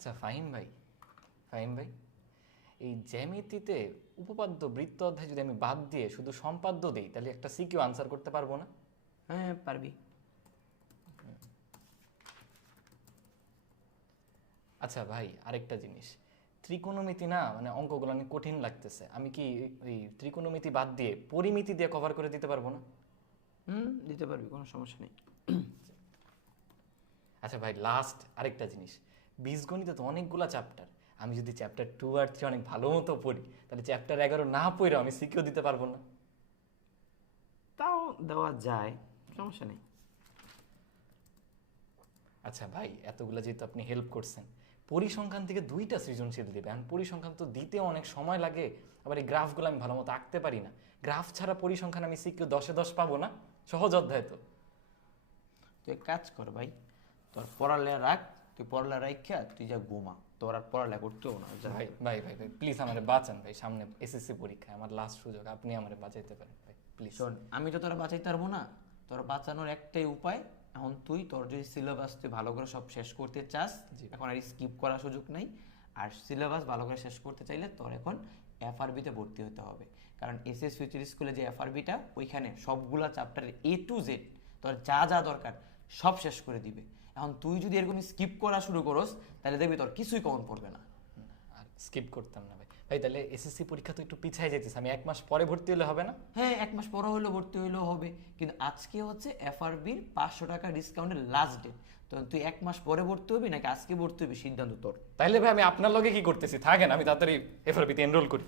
আচ্ছা ফাহিম ভাই ফাহিম ভাই এই জ্যামিতিতে উপপাদ্য বৃত্ত অধ্যায় যদি আমি বাদ দিয়ে শুধু সম্পাদ্য দিই তাহলে একটা সিকিউ আনসার করতে পারব না? হ্যাঁ পারবি। আচ্ছা ভাই আরেকটা জিনিস। ত্রিকোণমিতি না মানে অঙ্কগুলো অনেক কঠিন লাগতেছে। আমি কি ওই ত্রিকোণমিতি বাদ দিয়ে পরিমিতি দিয়ে কভার করে দিতে পারব না? হুম দিতে পারবি কোনো সমস্যা নেই। আচ্ছা ভাই লাস্ট আরেকটা জিনিস। বীজগণিতে তো অনেকগুলা চ্যাপ্টার আমি যদি চ্যাপ্টার টু আর থ্রি অনেক ভালো মতো পড়ি তাহলে চ্যাপ্টার এগারো না পড়ে আমি সিকিউ দিতে পারব না। তাও দেওয়া যায় সমস্যা নেই। আচ্ছা ভাই এতগুলো যেহেতু আপনি হেল্প করছেন পরিসংখ্যান থেকে দুইটা সৃজনশীল দেবে। এখন পরিসংখ্যান তো দিতেও অনেক সময় লাগে আবার এই গ্রাফগুলো আমি ভালো মতো আঁকতে পারি না। গ্রাফ ছাড়া পরিসংখ্যান আমি সিকিউ দশে দশ পাবো না? সহজ অধ্যায় তো। তুই কাজ কর ভাই তোর পড়ালেখা রাখ তুই পড়ালেখা রাখা তুই যা ঘুমা। তোর আর পড়ালেখা করতেও না। ভাই ভাই ভাই ভাই প্লিজ আমারে বাঁচান ভাই সামনে এসএসসি পরীক্ষা আমার লাস্ট সুযোগ আপনি আমারে বাঁচাইতে পারেন ভাই প্লিজ শোন আমি তো তোরা বাঁচাইতে পারব না। তোর বাঁচানোর একটাই উপায় এখন তুই তোর যদি সিলেবাস তুই ভালো করে সব শেষ করতে চাস এখন আর স্কিপ করার সুযোগ নাই। আর সিলেবাস ভালো করে শেষ করতে চাইলে তোর এখন এফআরবিতে ভর্তি হতে হবে। কারণ এস এস ফিউচার স্কুলে যে এফআরবিটা ওইখানে সবগুলা চ্যাপ্টারের এ টু জেড তোর যা যা দরকার সব শেষ করে দিবে। এখন তুই যদি এরকম স্কিপ করা শুরু করস তাহলে দেখবি তোর কিছুই কমন পড়বে না। আর স্কিপ করতাম না ভাই। ভাই তাহলে এসএসসি পরীক্ষা তো একটু পিছাই যেতেছে। আমি এক মাস পরে ভর্তি হলে হবে না? হ্যাঁ এক মাস পর হলেও ভর্তি হইলেও হবে। কিন্তু আজকে হচ্ছে এফআরবির পাঁচশো টাকা ডিসকাউন্টের লাস্ট ডেট তো তুই এক মাস পরে ভর্তি হবি নাকি আজকে ভর্তি হবি? সিদ্ধান্ত তোর। তাইলে ভাই আমি আপনার লগে কি করতেছি? থাকেন আমি তাড়াতাড়ি এফআরবিতে এনরোল করি।